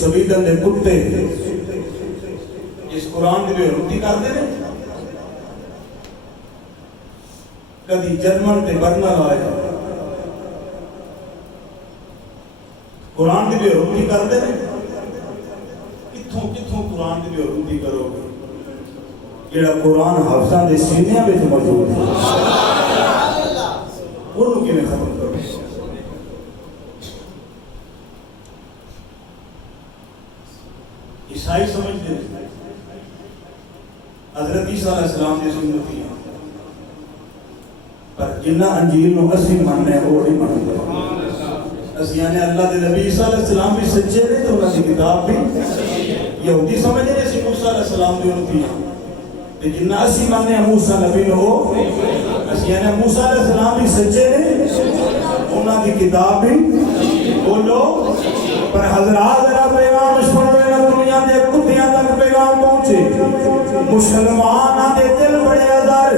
Sweden دے کتے اس قرآن کے لیے روٹی کرتے ہیں. کدی جرمن تے برنر آئے قرآن کے لیے روٹی کرتے ہیں. کتھوں قرآن کے لیے روٹی کرو گے جڑا قرآن حافظاں دے سینیاں وچ موجود ہے انہوں کیویں ختم کرو. عیسائی سمجھتے ہیں حضرت عیسیٰ علیہ السلام دی سنتی ہیں پر جنہ انجیل نو اسی ماننے وہ نہیں مانتے. اسی یعنی اللہ دے نبی عیسیٰ علیہ السلام بھی سچے نے تو انہاں دی کتاب بھی یہودی سمجھے نے اسی موسیٰ علیہ السلام دی انتی ہیں جنہ اسی ماننے موسیٰ نبی نو اسی یعنی موسیٰ علیہ السلام بھی سچے نے انہاں دی کتاب بھی بولو. پر حضرات ذرا پیغام سن لو دنیا دے کتیاں تک پیغام پہنچے. مسلماناں دے دل بڑے آزار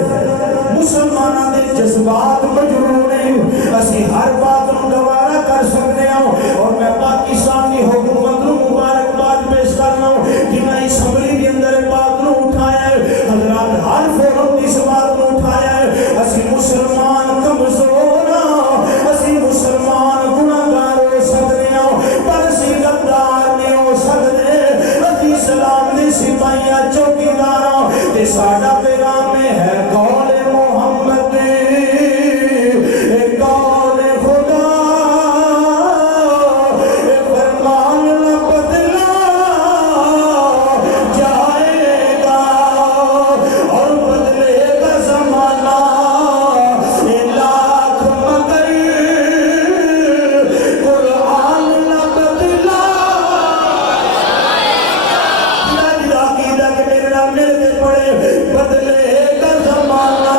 مسلماناں دے جذبات مجروح نہیں. اسی ہر بات نو گوارا کر سکتے ہیں اور میں پاکستان کی حکومت نو مبارکباد پیش کرنا ہوں جنہاں اسمبلی کے اندر بات نو اٹھایا ہے. حضرات ہر فورم اس بات نو اٹھایا ہے. اسی مسلمان کمزور ہاں اسی مسلمان گناہگار ہو سکتے ہیں پر اسی غدار نہیں ہو سکتے. اسی اسلام دی سپاہیاں چوکیداراں تے ساڈا پیغام ہے قول محمد قول خدا فرمان نہ بدلا جائے گا اور بدلے گا زمانہ لاکھ مگر قرآن نہ بدلا. عقیدہ کہ میرے نام میرے دے پڑے بدلے گا زمانہ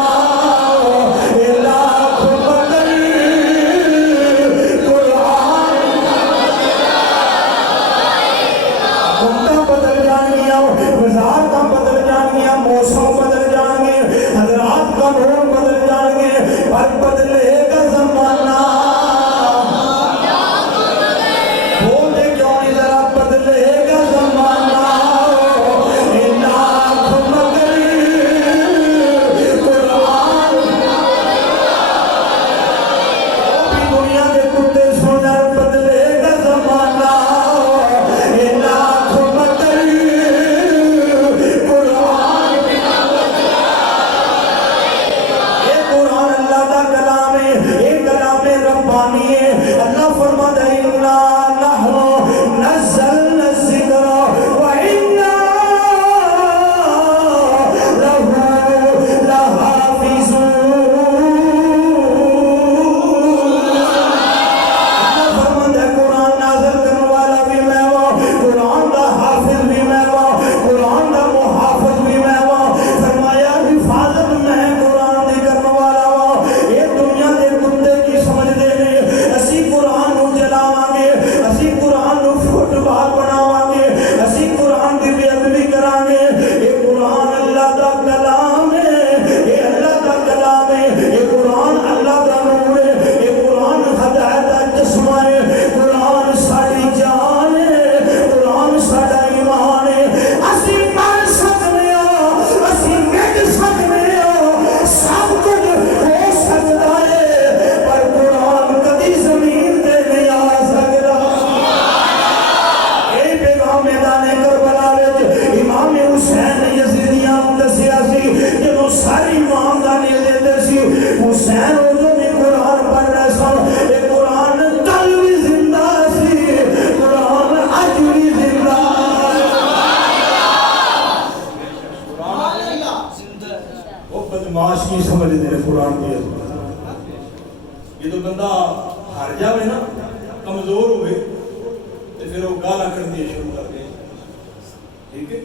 لاکھ مگر قرآن حکمتاں بدل جان گیا وزارتاں بدل جان گیا موسم بدل جان گے حضرات قانون بدل جان گے پر بدلے گا زمانہ. بولتے کیوں نہیں ذرا بدلے گا زمانہ لاکھ مگر قرآن. بھی دنیا کے کتے سونا بدلے گا زمانہ لاکھ مگر قرآن. یہ قرآن اللہ کا کلام ہے یہ کلام ربانی ہے. اللہ فرماتا ہے اِنَّا نَحْنُ نَزَّلْنَا الذِّكْرَ وَإِنَّا لَهُ لَحَافِظُونَ. اللہ فرماتا ہے قرآن نازل کرنے والا بھی میں ہوں قرآن کا حافظ بھی میں ہوں قرآن کا محافظ بھی میں ہوں. فرمایا حفاظت میں قرآن دی کرنے والا ہوں. یہ دنیا دے کتے کی سمجھ دے نہیں اسی قرآن نو جلاواں گے اسی قرآن نو فٹ بال بناواں گے اسی قرآن دی بے ادبی کراں گے. یہ قرآن اللہ دا کلام ہے یہ اللہ دا کلام ہے یہ قرآن اللہ دا نور ہے یہ قرآن ہدایت دا چشمہ ہے قرآن ساڈی جان ہے قرآن ساڈا ایمان ہے. اسی پڑھ سکتے ہو اسی مٹ سکتے ہو سب کچھ ہو سکتا ہے پر قرآن کدی زمین تے نہیں آ سکتا. یہ پیغام میدان کربلا وچ امام حسین نے یزیدیاں نوں دسیا سی جدوں ساری امامداری دیندے سی حسین اردو میں قرآن پڑھ رہے سن. یہ قرآن کل بھی زندہ سی قرآن اج بھی زندہ. وہ بدماش کی سمجھ دے قرآن کی جدوں بندہ ہار جاوے نا کمزور ہوئے تو پھر وہ گالا کر دیا شروع کر دے. ٹھیک ہے.